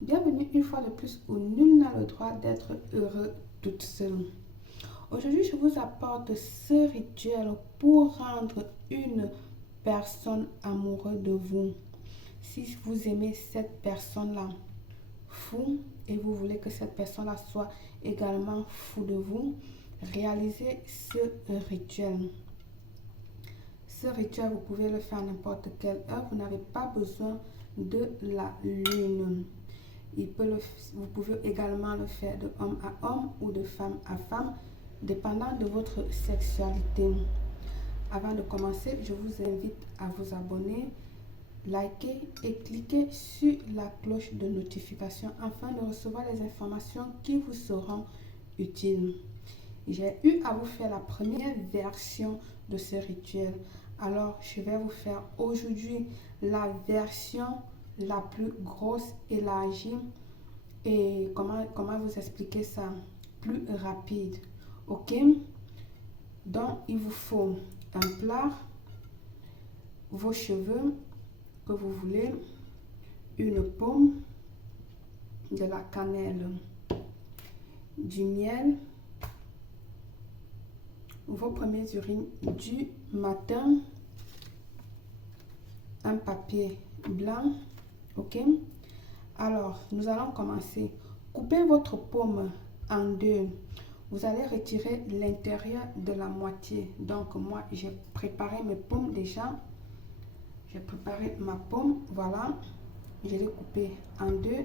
Bienvenue une fois de plus où nul n'a le droit d'être heureux toute seule. Aujourd'hui, je vous apporte ce rituel pour rendre une personne amoureuse de vous. Si vous aimez cette personne-là fou et vous voulez que cette personne-là soit également fou de vous, réalisez ce rituel. Ce rituel, vous pouvez le faire à n'importe quelle heure. Vous n'avez pas besoin de la lune. Vous pouvez également le faire de homme à homme ou de femme à femme, dépendant de votre sexualité. Avant de commencer, je vous invite à vous abonner, liker et cliquer sur la cloche de notification afin de recevoir les informations qui vous seront utiles. J'ai eu à vous faire la première version de ce rituel. Alors, je vais vous faire aujourd'hui la version la plus grosse, élargie et comment vous expliquer ça plus rapide. Ok, donc il vous faut un plat, vos cheveux que vous voulez, une pomme, de la cannelle, du miel, vos premières urines du matin, un papier blanc. Ok, alors nous allons commencer. Coupez votre pomme en deux. Vous allez retirer l'intérieur de la moitié. Donc moi j'ai préparé mes pommes déjà. J'ai préparé ma pomme, voilà. Je l'ai coupée en deux.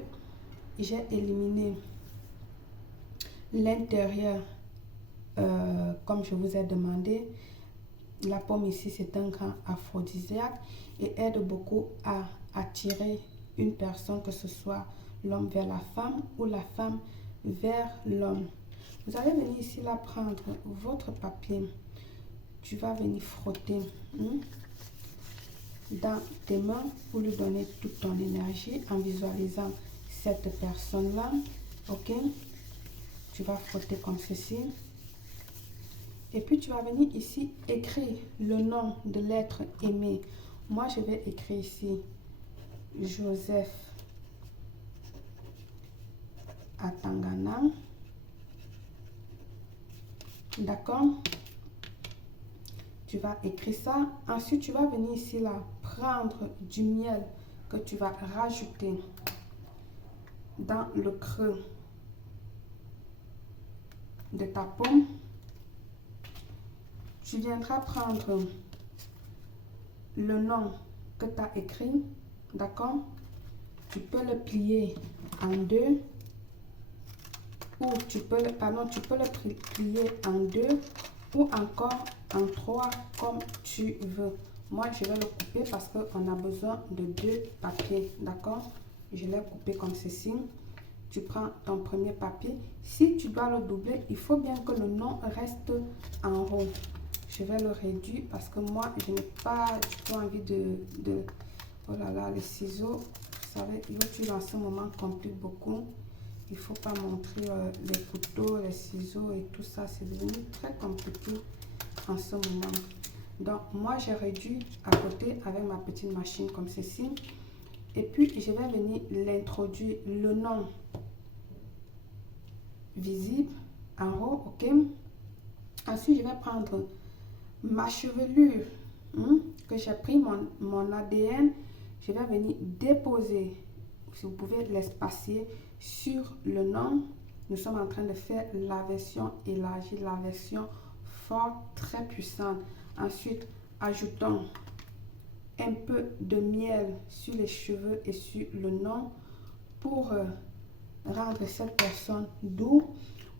J'ai éliminé l'intérieur comme je vous ai demandé. La pomme ici, c'est un grand aphrodisiaque et aide beaucoup à attirer une personne, que ce soit l'homme vers la femme ou la femme vers l'homme. Vous allez venir ici là prendre votre papier. Tu vas venir frotter dans tes mains pour lui donner toute ton énergie en visualisant cette personne-là. Ok? Tu vas frotter comme ceci. Et puis tu vas venir ici écrire le nom de l'être aimé. Moi, je vais écrire ici Joseph Atangana. D'accord? Tu vas écrire ça. Ensuite, tu vas venir ici là, prendre du miel que tu vas rajouter dans le creux de ta pomme. Tu viendras prendre le nom que tu as écrit, d'accord? Tu peux le plier en deux, ou tu peux le plier en deux, ou encore en trois, comme tu veux. Moi, je vais le couper parce qu'on a besoin de deux papiers, d'accord? Je l'ai coupé comme ceci. Tu prends ton premier papier. Si tu dois le doubler, il faut bien que le nom reste en haut. Je vais le réduire parce que moi, je n'ai pas du tout envie de... Oh là là, les ciseaux, vous savez, YouTube en ce moment complique beaucoup. Il ne faut pas montrer les couteaux, les ciseaux et tout ça. C'est devenu très compliqué en ce moment. Donc, moi, j'ai réduit à côté avec ma petite machine comme ceci. Et puis, je vais venir l'introduire, le nom visible en haut, ok? Ensuite, je vais prendre ma chevelure que j'ai pris mon ADN, je vais venir déposer, si vous pouvez l'espacer, sur le nom. Nous sommes en train de faire la version élargie, la version forte, très puissante. Ensuite, ajoutons un peu de miel sur les cheveux et sur le nom pour rendre cette personne doux,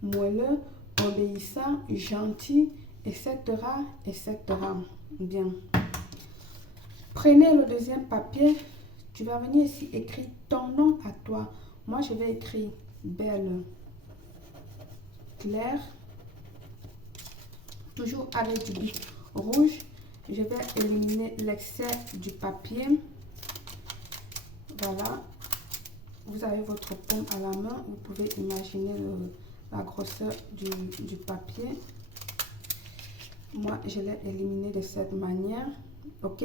moelleux, obéissant, gentil, etc., etc. Bien. Prenez le deuxième papier. Tu vas venir ici écrire ton nom à toi. Moi, je vais écrire Belle Claire. Toujours avec du bic rouge. Je vais éliminer l'excès du papier. Voilà. Vous avez votre pomme à la main. Vous pouvez imaginer la grosseur du papier. Moi, je l'ai éliminé de cette manière. Ok.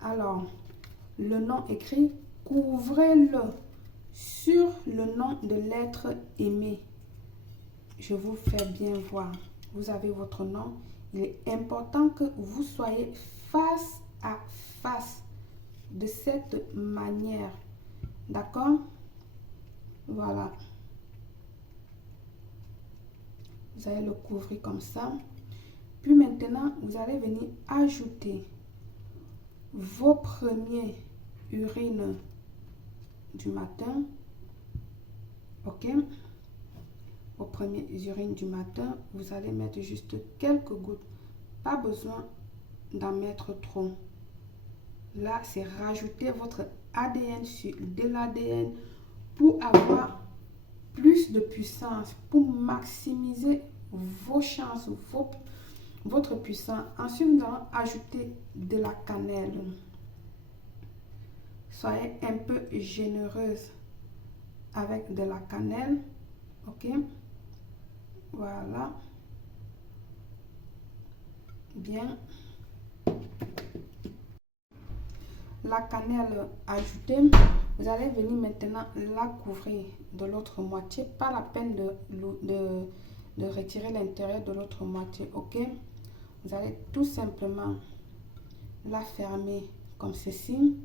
Alors, le nom écrit, couvrez-le sur le nom de l'être aimé. Je vous fais bien voir. Vous avez votre nom. Il est important que vous soyez face à face de cette manière. D'accord? Voilà. Vous allez le couvrir comme ça. Puis maintenant, vous allez venir ajouter vos premiers urines du matin. Ok? Vos premiers urines du matin, vous allez mettre juste quelques gouttes. Pas besoin d'en mettre trop. Là, c'est rajouter votre ADN sur de l'ADN pour avoir plus de puissance, pour maximiser vos chances, votre puissance. Ensuite, nous allons ajouter de la cannelle. Soyez un peu généreuse avec de la cannelle. Ok? Voilà. Bien. La cannelle ajoutée, vous allez venir maintenant la couvrir de l'autre moitié. Pas la peine de retirer l'intérieur de l'autre moitié. Ok? Vous allez tout simplement la fermer comme ceci.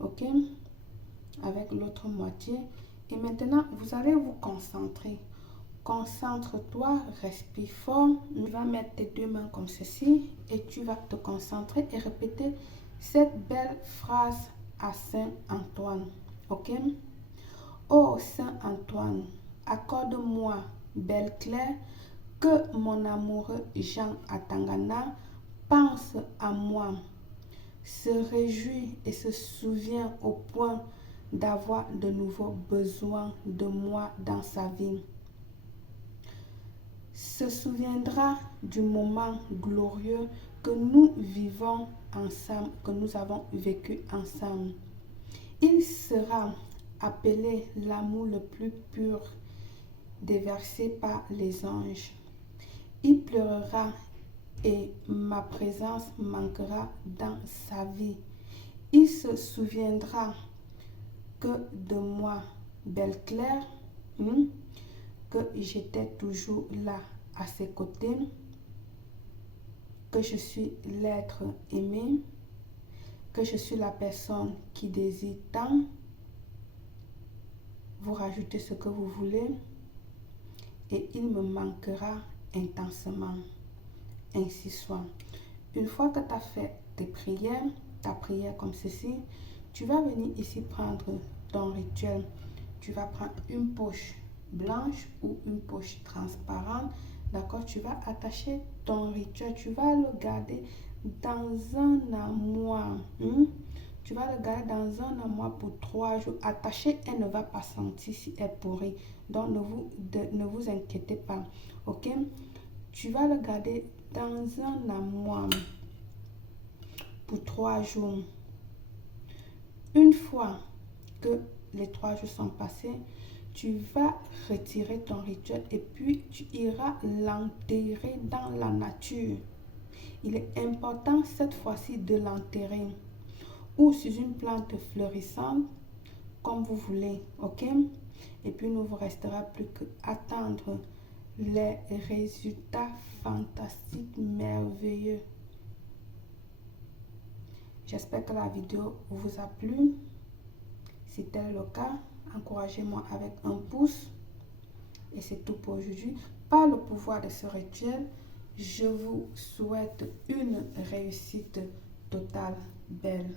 Ok? Avec l'autre moitié. Et maintenant, vous allez vous concentrer. Concentre-toi, respire fort. Tu vas mettre tes deux mains comme ceci et tu vas te concentrer et répéter cette belle phrase à Saint Antoine. Ok? Oh Saint Antoine, accorde-moi, belle Claire, que mon amoureux Jean Atangana pense à moi, se réjouit et se souvient au point d'avoir de nouveaux besoins de moi dans sa vie. Se souviendra du moment glorieux que nous vivons ensemble, que nous avons vécu ensemble. Il sera appelé l'amour le plus pur déversé par les anges. Il pleurera et ma présence manquera dans sa vie. Il se souviendra que de moi, belle Claire, que j'étais toujours là à ses côtés, que je suis l'être aimé, que je suis la personne qui désire tant. Vous rajoutez ce que vous voulez et il me manquera intensement. Ainsi soit. Une fois que tu as fait tes prières, ta prière comme ceci, tu vas venir ici prendre ton rituel. Tu vas prendre une poche blanche ou une poche transparente. D'accord? Tu vas attacher ton rituel. Tu vas le garder dans un armoire. Tu vas le garder dans un armoire pour 3 jours. Attaché, elle ne va pas sentir si elle pourrit. Donc, ne vous inquiétez pas. Ok? Tu vas le garder dans un armoire pour 3 jours. Une fois que les 3 jours sont passés, tu vas retirer ton rituel et puis tu iras l'enterrer dans la nature. Il est important cette fois-ci de l'enterrer ou sur une plante fleurissante, comme vous voulez, ok? Et puis, il ne vous restera plus qu'à attendre les résultats fantastiques, merveilleux. J'espère que la vidéo vous a plu. Si tel est le cas, encouragez-moi avec un pouce. Et c'est tout pour aujourd'hui. Par le pouvoir de ce rituel, je vous souhaite une réussite totale, belle.